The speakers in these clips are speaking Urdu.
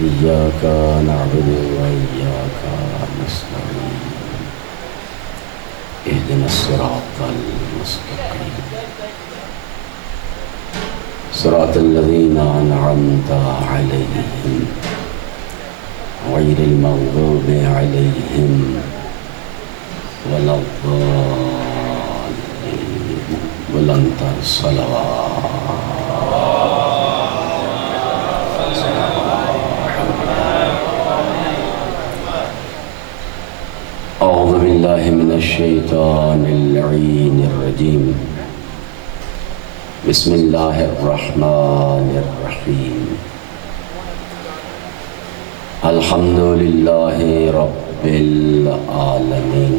إياك نعبد وإياك نستعين اهدنا الصراط المستقيم صراط الذين أنعمت عليهم غير المغضوب عليهم ولا الضالين بلند الصلوات. أعوذ بالله من الشيطان اللعين الرجيم. بسم الله الرحمن الرحيم. الحمد لله رب العالمين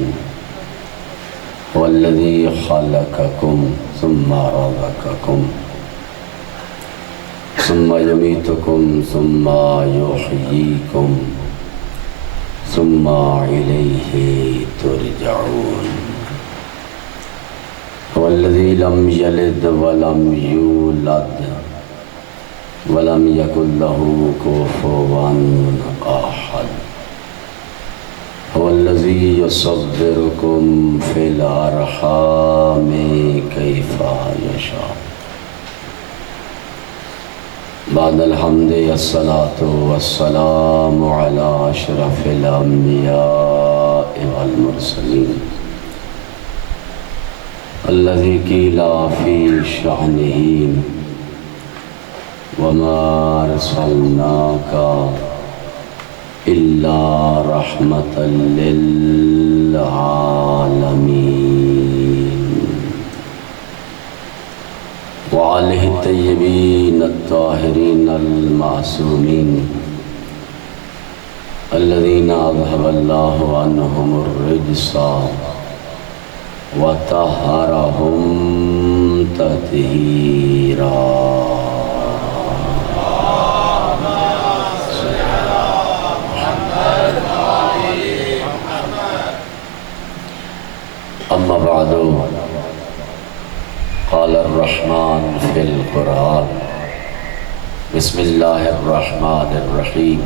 والذي خلقكم ثم رزقكم ثم يميتكم ثم يحييكم ثم إليه ترجعون. والذي لم يلد ولم يولد ولم يكن له كفوا أحد. هو الذي يصبركم في الأرحام كيف يشاء. بعد الحمد الصلاة والسلام على أشرف الأنبياء والمرسلين الذي قيل في شأنه وما أرسلناك إلا رحمة للعالمين. وآله الطيبين الطاهرين المعصومين الذين أذهب الله عنهم الرجس وطهرهم تطهيرا. أما بعد، قال الرحمن في القرآن بسم الله الرحمن الرحيم.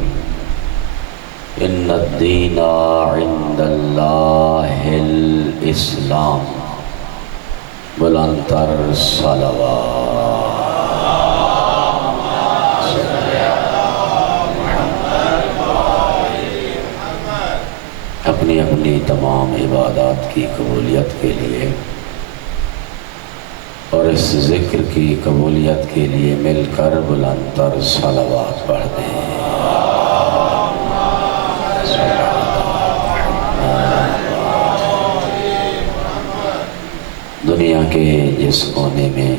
إن الدين عند الله الإسلام. بلندتر صلوات. اپنی اپنی تمام عبادات کی قبولیت کے لیے اور اس ذکر کی قبولیت کے لیے مل کر بلندتر صلوات پڑھ دیں. دنیا کے جس کونے میں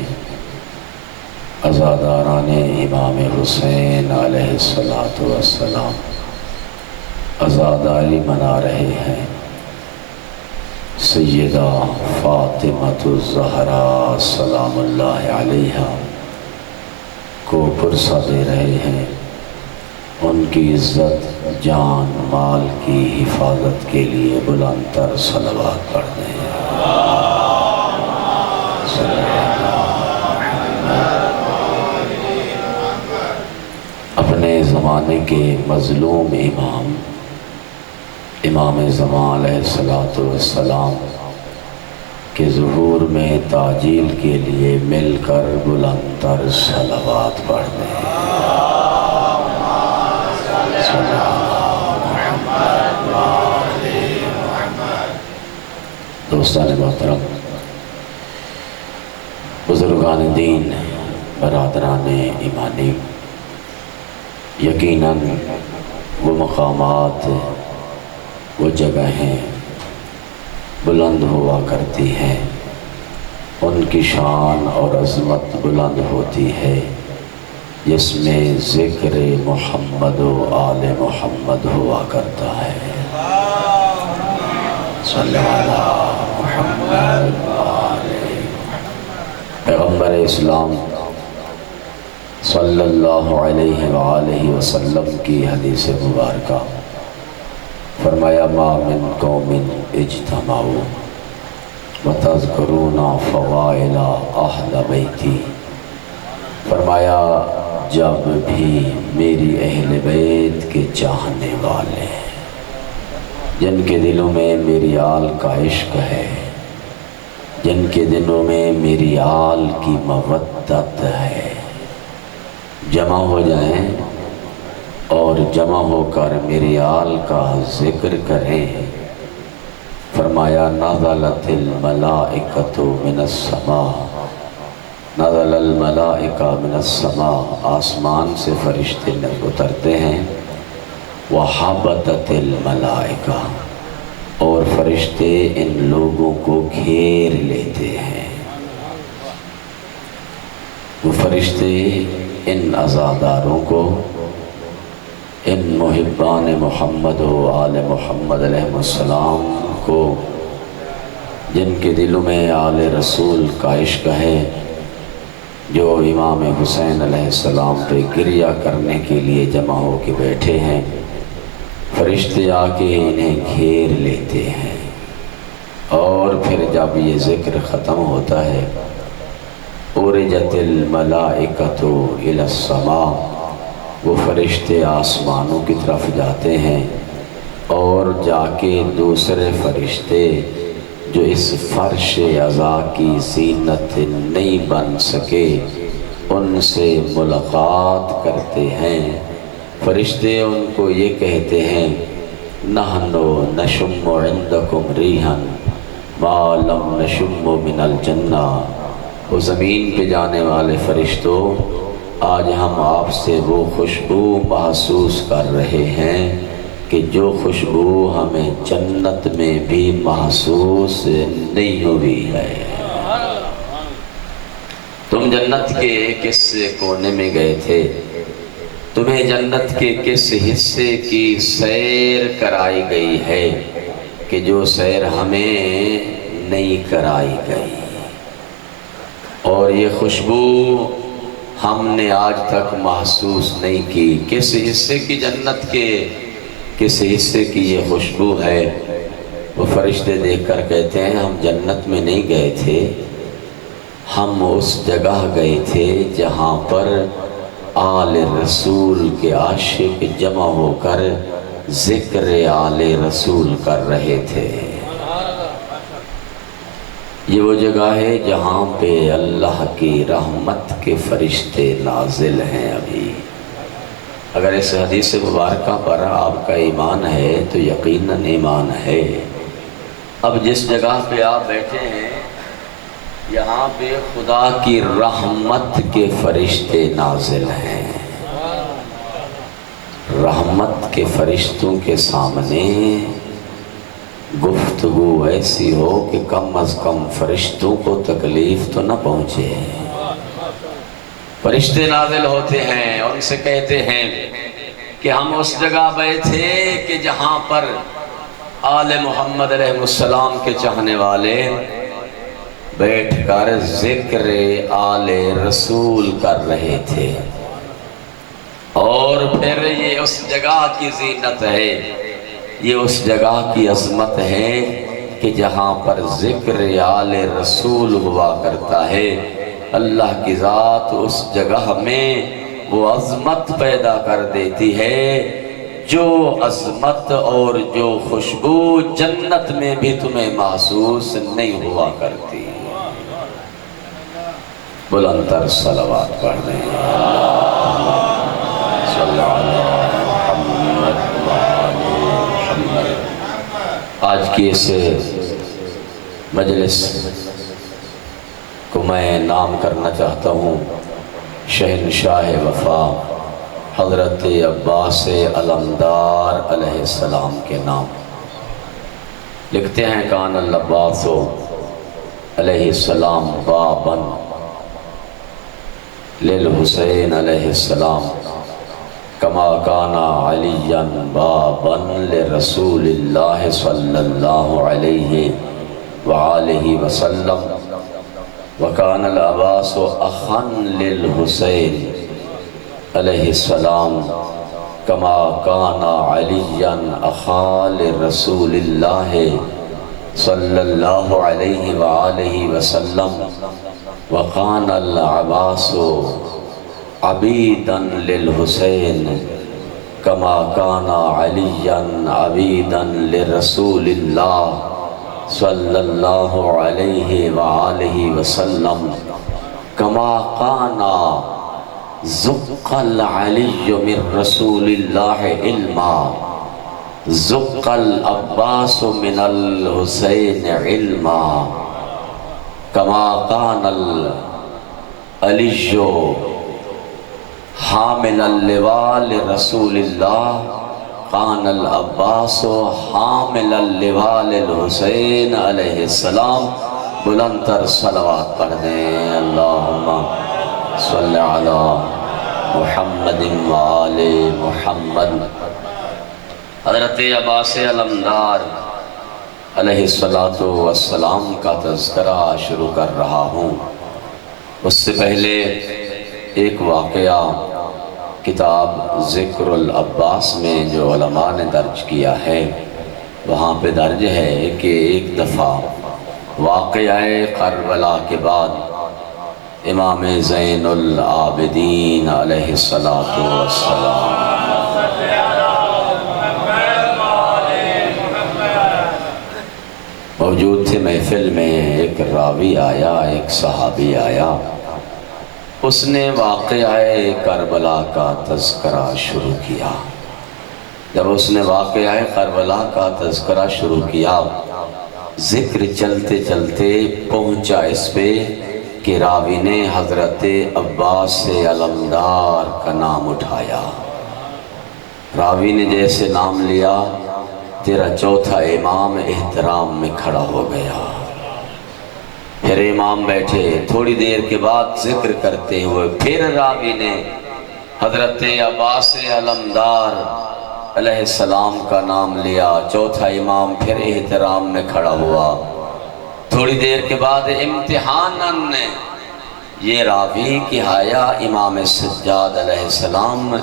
عزاداران امام حسین علیہ السلام عزاداری منا رہے ہیں، سیدہ فاطمۃ الزہراء سلام اللہ علیہا کو پرسہ دے رہے ہیں، ان کی عزت جان مال کی حفاظت کے لیے بلندتر صلوات پڑھ دیں. اپنے زمانے کے مظلوم امام زمان علیہ السلام کے ظہور میں تعجیل کے لیے مل کر بلندتر صلوات پڑھ دیں. دوستان محترم، بزرگان دین، برادران ایمانی، یقیناً وہ مقامات، وہ جگہیں بلند ہوا کرتی ہیں، ان کی شان اور عظمت بلند ہوتی ہے جس میں ذکر محمد و آل محمد ہوا کرتا ہے. صلی اللہ محمد پیغمبر اسلام صلی اللہ علیہ وآلہ وسلم کی حدیث مبارکہ فرمایا ما من قوم اجتمعوا وتذکرون فضائل اہل بیتی، فرمایا جب بھی میری اہل بیت کے چاہنے والے، جن کے دلوں میں میری آل کا عشق ہے، جن کے دلوں میں میری آل کی مودت ہے، جمع ہو جائیں اور جمع ہو کر میری آل کا ذکر کریں۔ فرمایا نزلت الملائکۃ من السماء، نزل الملائکہ من السماء، آسمان سے فرشتے اترتے ہیں، وحبتت الملائکہ، اور فرشتے ان لوگوں کو گھیر لیتے ہیں۔ وہ فرشتے ان عزاداروں کو، ان محبان محمد و آل محمد علیہ السلام کو، جن کے دلوں میں آل رسول کا عشق ہے، جو امام حسین علیہ السلام پہ گریہ کرنے کے لیے جمع ہو کے بیٹھے ہیں، فرشتے آ کے انہیں گھیر لیتے ہیں۔ اور پھر جب یہ ذکر ختم ہوتا ہے، اُرِجَتِ الْمَلَائِکَةُ إِلَى السَّمَاءِ، وہ فرشتے آسمانوں کی طرف جاتے ہیں، اور جا کے دوسرے فرشتے جو اس فرش عزا کی زینت نہیں بن سکے ان سے ملاقات کرتے ہیں۔ فرشتے ان کو یہ کہتے ہیں، نحن نشم عندکم ریحا ما لم نشم من الجنہ، وہ زمین پہ جانے والے فرشتوں، آج ہم آپ سے وہ خوشبو محسوس کر رہے ہیں کہ جو خوشبو ہمیں جنت میں بھی محسوس نہیں ہوئی ہے۔ تم جنت کے کس کونے میں گئے تھے؟ تمہیں جنت کے کس حصے کی سیر کرائی گئی ہے کہ جو سیر ہمیں نہیں کرائی گئی؟ اور یہ خوشبو ہم نے آج تک محسوس نہیں کی۔ کس حصے کی جنت کے کس حصے کی یہ خوشبو ہے؟ وہ فرشتے دیکھ کر کہتے ہیں، ہم جنت میں نہیں گئے تھے، ہم اس جگہ گئے تھے جہاں پر آل رسول کے عاشق جمع ہو کر ذکر آل رسول کر رہے تھے۔ یہ وہ جگہ ہے جہاں پہ اللہ کی رحمت کے فرشتے نازل ہیں۔ ابھی اگر اس حدیث مبارکہ پر آپ کا ایمان ہے تو یقیناً ایمان ہے۔ اب جس جگہ پہ آپ بیٹھے ہیں یہاں پہ خدا کی رحمت کے فرشتے نازل ہیں۔ رحمت کے فرشتوں کے سامنے گفتگو ایسی ہو کہ کم از کم فرشتوں کو تکلیف تو نہ پہنچے۔ فرشتے نازل ہوتے ہیں، ان سے کہتے ہیں کہ ہم اس جگہ بیٹھے کہ جہاں پر آل محمد علیہ السلام کے چاہنے والے بیٹھ کر ذکر آل رسول کر رہے تھے۔ اور پھر یہ اس جگہ کی زینت ہے، یہ اس جگہ کی عظمت ہے کہ جہاں پر ذکر آل رسول ہوا کرتا ہے، اللہ کی ذات اس جگہ میں وہ عظمت پیدا کر دیتی ہے جو عظمت اور جو خوشبو جنت میں بھی تمہیں محسوس نہیں ہوا کرتی۔ بلند تر صلوات پڑھنے صلی اللہ محمد وآل محمد۔ آج کی اس مجلس کو میں نام کرنا چاہتا ہوں شہنشاہ وفا حضرت عباس علمدار علیہ السلام کے نام۔ لکھتے ہیں کان العباس علیہ السلام باباً للحسین علیہ السلام کما کان علیاً باباً لرسول اللہ صلی اللہ علیہ وآلہ وسلم، وکان العباس اخاً للحسین علیہ السلام کما کان علیاً اخا لرسول اللہ صلی اللہ علیہ وآلہ وسلم، وکان العباس عبیداً للحسین کما کان علیاً عبیداً لرسول اللہ صلی اللہ علیہ وآلہ وسلم کما کان زق العلی من رسول اللہ علما زق العباس من الحسین علما کما کان العلی حامل اللواء لرسول اللہ کان العباس حامل اللواء للحسین علیہ السلام۔ بلند تر صلوات پڑھ دیں۔ اللہم صلی علی محمد وآل محمد۔ حضرت عباس علمدار علیہ السلام کا تذکرہ شروع کر رہا ہوں۔ اس سے پہلے ایک واقعہ کتاب ذکر العباس میں جو علماء نے درج کیا ہے وہاں پہ درج ہے کہ ایک دفعہ واقعہ کربلا کے بعد امام زین العابدین علیہ السلام موجود تھے محفل میں۔ ایک راوی آیا، ایک صحابی آیا، اس نے واقعہ کربلا کا تذکرہ شروع کیا۔ جب اس نے واقعہ کربلا کا تذکرہ شروع کیا، ذکر چلتے چلتے پہنچا اس پہ کہ راوی نے حضرت عباس علمدار کا نام اٹھایا۔ راوی نے جیسے نام لیا، تیرا چوتھا امام احترام میں کھڑا ہو گیا۔ پھر امام بیٹھے، تھوڑی دیر کے بعد ذکر کرتے ہوئے پھر راوی نے حضرت عباس علمدار علیہ السلام کا نام لیا۔ چوتھا امام پھر احترام میں کھڑا ہوا۔ تھوڑی دیر کے بعد امتحاناً یہ راوی کی آیا امام سجاد علیہ السلام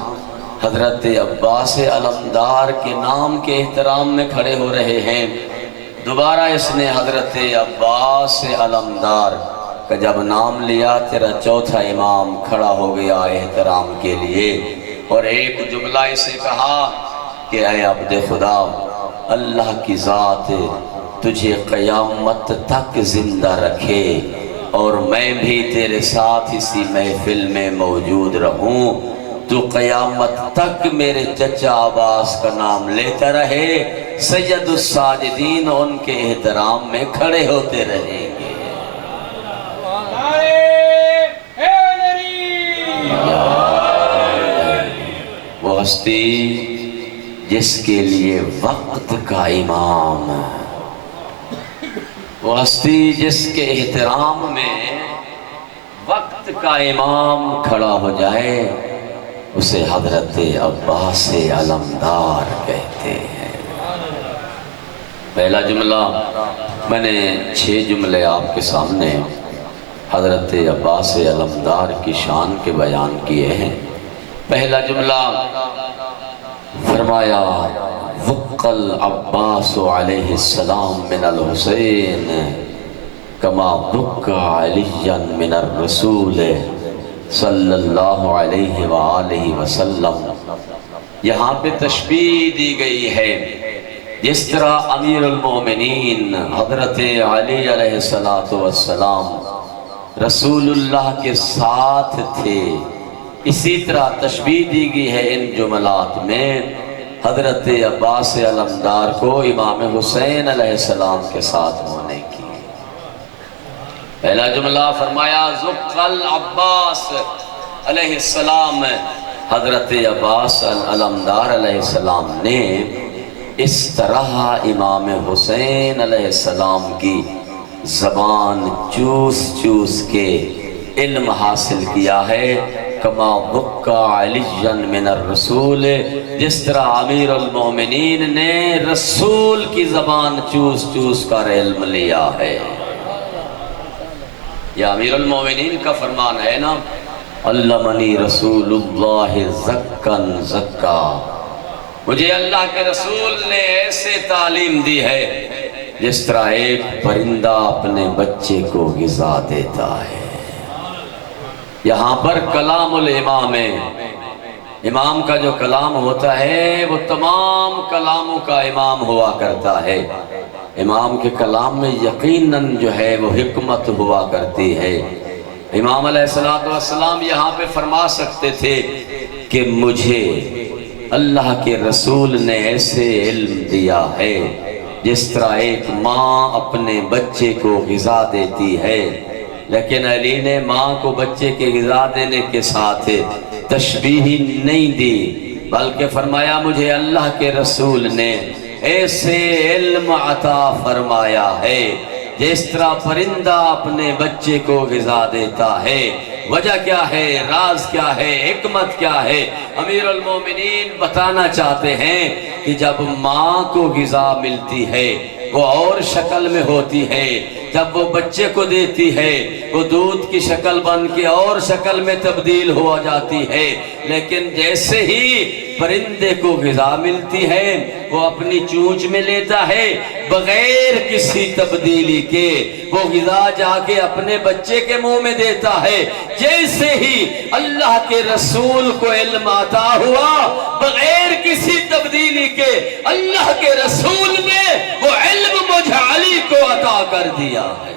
حضرت عباس علمدار کے نام کے احترام میں کھڑے ہو رہے ہیں۔ دوبارہ اس نے حضرت عباس علمدار کا جب نام لیا، تیرا چوتھا امام کھڑا ہو گیا احترام کے لیے، اور ایک جملہ اسے کہا کہ اے عبد خدا، اللہ کی ذات تجھے قیامت تک زندہ رکھے اور میں بھی تیرے ساتھ اسی محفل میں موجود رہوں، تو قیامت تک میرے چچا عباس کا نام لیتا رہے، سید الساجدین ان کے احترام میں کھڑے ہوتے رہیں گے۔ وہ ہستی جس کے لیے وقت کا امام، وہ ہستی جس کے احترام میں وقت کا امام کھڑا ہو جائے، اسے حضرت عباس علمدار کہتے ہیں۔ پہلا جملہ میں نے 6 جملے آپ کے سامنے حضرت عباس علمدار کی شان کے بیان کیے ہیں۔ پہلا جملہ فرمایا وق العباس علیہ السلام من الحسین کما وق علی من الرسول صلی اللہ علیہ وآلہ وسلم۔ یہاں پہ تشبیہ دی گئی ہے، جس طرح امیر المومنین حضرت علی علیہ السلام رسول اللہ کے ساتھ تھے، اسی طرح تشبیہ دی گئی ہے ان جملات میں حضرت عباس علمدار کو امام حسین علیہ السلام کے ساتھ ہونے کی۔ پہلا جملہ فرمایا زق العباس علیہ السلام، حضرت عباس علمدار علیہ السلام نے اس طرح امام حسین علیہ السلام کی زبان چوس چوس کے علم حاصل کیا ہے، کما بکا علی من الرسول، جس طرح امیر المومنین نے رسول کی زبان چوس چوس کر علم لیا ہے۔ یہ امیر المومنین کا فرمان ہے نا، علمنی رسول اللہ زکن زکا، مجھے اللہ کے رسول نے ایسے تعلیم دی ہے جس طرح ایک پرندہ اپنے بچے کو غذا دیتا ہے۔ یہاں پر کلام الامام ہے، امام کا جو کلام ہوتا ہے وہ تمام کلاموں کا امام ہوا کرتا ہے۔ امام کے کلام میں یقیناً جو ہے وہ حکمت ہوا کرتی ہے۔ امام علیہ السلام یہاں پہ فرما سکتے تھے کہ مجھے اللہ کے رسول نے ایسے علم دیا ہے جس طرح ایک ماں اپنے بچے کو غذا دیتی ہے، لیکن علی نے ماں کو بچے کے غذا دینے کے ساتھ تشبیہ نہیں دی، بلکہ فرمایا مجھے اللہ کے رسول نے ایسے علم عطا فرمایا ہے جس طرح پرندہ اپنے بچے کو غذا دیتا ہے۔ وجہ کیا ہے، راز کیا ہے، حکمت کیا ہے؟ امیر المومنین بتانا چاہتے ہیں کہ جب ماں کو غذا ملتی ہے وہ اور شکل میں ہوتی ہے، جب وہ بچے کو دیتی ہے وہ دودھ کی شکل بن کے اور شکل میں تبدیل ہو جاتی ہے، لیکن جیسے ہی پرندے کو غذا ملتی ہے وہ اپنی چونچ میں لیتا ہے، بغیر کسی تبدیلی کے وہ غذا جا کے اپنے بچے کے منہ میں دیتا ہے۔ جیسے ہی اللہ کے رسول کو علم عطا ہوا، بغیر کسی تبدیلی کے اللہ کے رسول نے وہ علم مجھ علی کو عطا کر دیا ہے۔